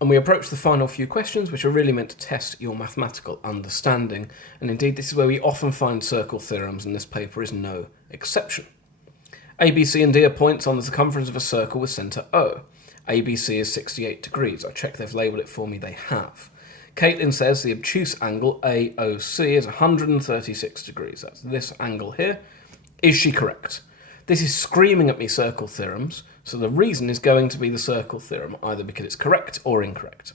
And we approach the final few questions, which are really meant to test your mathematical understanding. And indeed, this is where we often find circle theorems, and this paper is no exception. A, B, C and D are points on the circumference of a circle with centre O. ABC is 68 degrees. I check they've labelled it for me, they have. Caitlin says the obtuse angle AOC is 136 degrees. That's this angle here. Is she correct? This is screaming at me circle theorems, so the reason is going to be the circle theorem, either because it's correct or incorrect.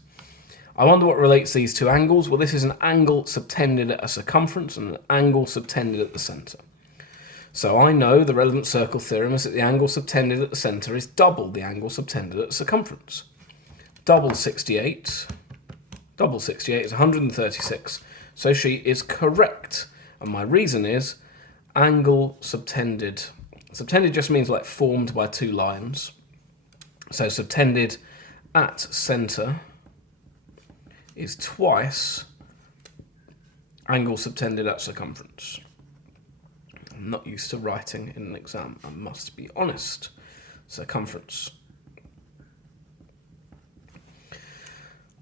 I wonder what relates these two angles. Well, this is an angle subtended at a circumference and an angle subtended at the centre. So I know the relevant circle theorem is that the angle subtended at the centre is double the angle subtended at the circumference. Double 68 is 136, so she is correct. And my reason is angle subtended. Subtended just means like formed by two lines. So subtended at centre is twice angle subtended at circumference. I'm not used to writing in an exam, I must be honest. Circumference.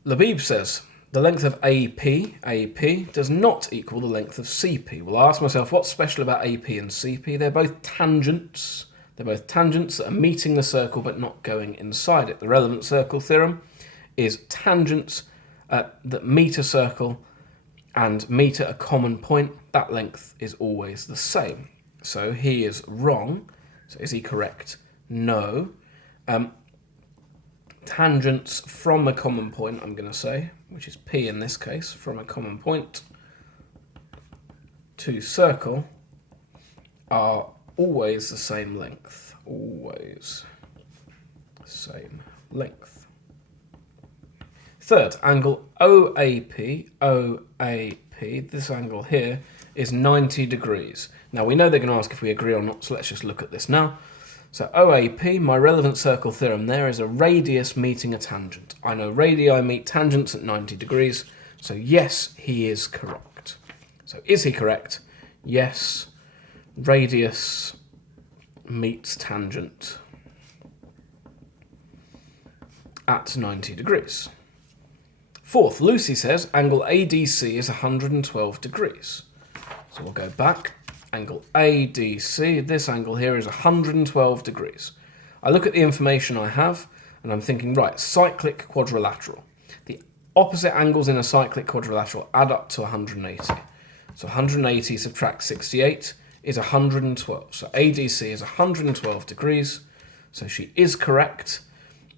Labib says, the length of AP does not equal the length of CP. Well, I ask myself, what's special about AP and CP? They're both tangents. They're both tangents that are meeting the circle but not going inside it. The relevant circle theorem is tangents that meet a circle and meet at a common point. That length is always the same. So he is wrong. So is he correct? No. Tangents from a common point, I'm going to say, which is P in this case, from a common point to circle, are always the same length. Always the same length. Third, angle OAP, this angle here, is 90 degrees. Now we know they're going to ask if we agree or not, so let's just look at this now. So OAP, my relevant circle theorem there, is a radius meeting a tangent. I know radii meet tangents at 90 degrees, so yes, he is correct. So is he correct? Yes, radius meets tangent at 90 degrees. Fourth, Lucy says angle ADC is 112 degrees. So we'll go back. Angle ADC, this angle here is 112 degrees. I look at the information I have and I'm thinking, right, cyclic quadrilateral. The opposite angles in a cyclic quadrilateral add up to 180. So 180 subtract 68 is 112. So ADC is 112 degrees. So she is correct.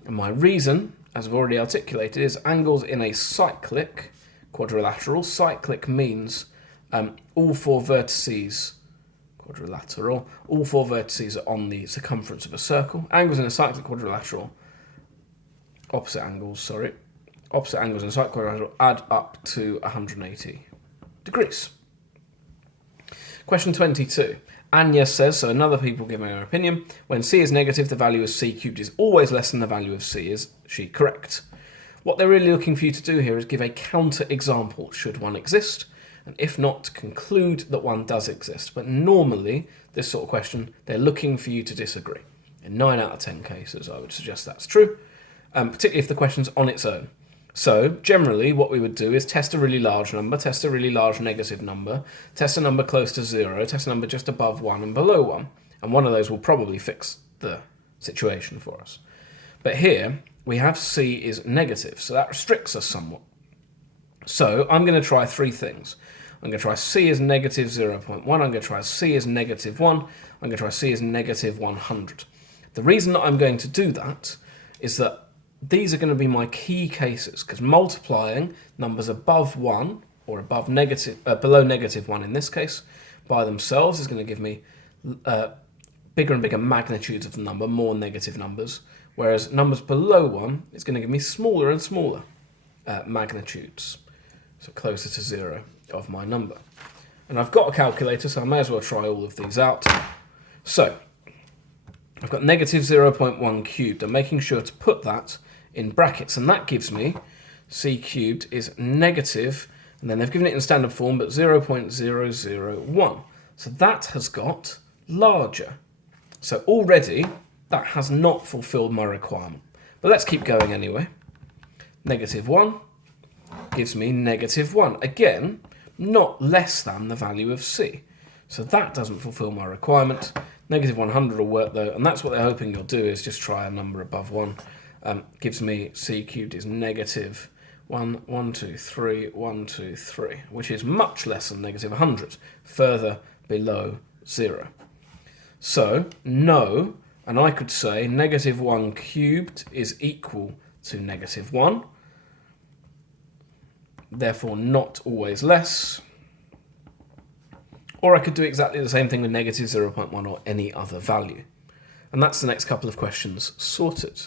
And my reason, as I've already articulated, is angles in a cyclic quadrilateral. Cyclic means all four vertices, quadrilateral, all four vertices are on the circumference of a circle. Angles in a cyclic quadrilateral, opposite angles in a cyclic quadrilateral add up to 180 degrees. Question 22. Anya says, so another people giving her opinion, when C is negative, the value of C cubed is always less than the value of C. Is she correct? What they're really looking for you to do here is give a counter example, should one exist, and if not, conclude that one does exist. But normally, this sort of question, they're looking for you to disagree. In 9 out of 10 cases, I would suggest that's true, particularly if the question's on its own. So, generally, what we would do is test a really large number, test a really large negative number, test a number close to 0, test a number just above 1 and below 1, and one of those will probably fix the situation for us. But here, we have C is negative, so that restricts us somewhat. So, I'm going to try three things. I'm going to try C is negative 0.1, I'm going to try C is negative 1, I'm going to try C is negative 100. The reason that I'm going to do that is that these are going to be my key cases, because multiplying numbers above 1, or above below negative 1 in this case, by themselves is going to give me bigger and bigger magnitudes of the number, more negative numbers, whereas numbers below 1 is going to give me smaller and smaller magnitudes, so closer to 0 of my number. And I've got a calculator, so I may as well try all of these out. So, I've got negative 0.1 cubed. I'm making sure to put that in brackets, and that gives me C cubed is negative, and then they've given it in standard form, but 0.001. So that has got larger. So already, that has not fulfilled my requirement. But let's keep going anyway. Negative 1 gives me negative 1. Again, not less than the value of c. So that doesn't fulfill my requirement. Negative 100 will work though, and that's what they're hoping you'll do, is just try a number above 1. Gives me c cubed is negative 1, 1, 2, 3, 1, 2, 3, which is much less than negative 100, further below 0. So, no, and I could say negative 1 cubed is equal to negative 1, therefore not always less. Or I could do exactly the same thing with negative 0.1 or any other value. And that's the next couple of questions sorted.